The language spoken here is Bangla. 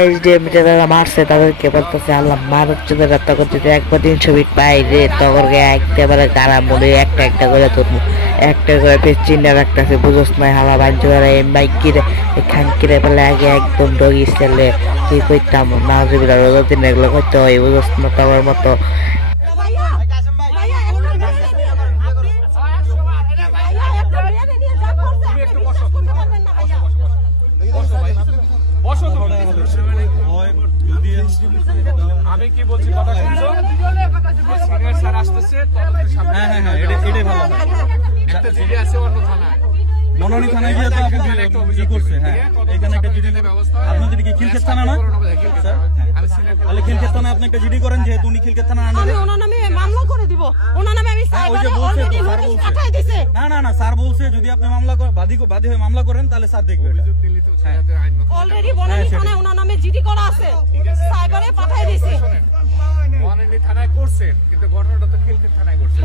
এইচডিএম যারা মারছে তাদেরকে বলতেছে আল্লাহ মানুষজনের হত্যা করতেছে একবার 300 ফিট বাইরে তখনকে একেবারে গাড়া মুড়ে একটা একটা করে ধরবো একটা করে পেজ চিহ্ন রাখতেছে বুঝোস নয় হালা বাঞ্চরা এই মাইকিরে খানকিরে পেলে আগে একদম ডগি স্টাইলে কি করতাম না যেগুলো রোজার দিন এগুলো করতে হয় বুঝোস না তোমার মতো আমি কি বলছি কথা শুনছো সিনিয়র স্যার আসতেছে হ্যাঁ হ্যাঁ হ্যাঁ এটাই ভালো হয় একটা জিডি আছে অন্য থানায় মনোনী থানায় গিয়ে তো আপনি কি করছে হ্যাঁ এখানে একটা জিডি ব্যবস্থা আপনাদের কি খিলক্ষেত থানা না স্যার আমি সিনিয়র তাহলে খিলক্ষেত থানায় আপনি একটা জিডি করেন যেহেতু উনি খিলক্ষেত থানা আন্ডারে আমি ওনার নামে মামলা করে দিব ওনার নামে আমি ওই যে সাইবারে বলছে অলরেডি স্যার নোটিশ বলছে পাঠাই দিয়েছে না না না স্যার বলছে যদি আপনি মামলা করেন বাদী হয়ে মামলা করেন তাহলে স্যার দেখবে এটা অলরেডি বনানী থানায় ওনার নামে জিডি করা আছে সাইবারে পাঠাই দিয়েছে বনানী থানায় করছেন কিন্তু ঘটনাটা তো খিলক্ষেত থানায় করছেন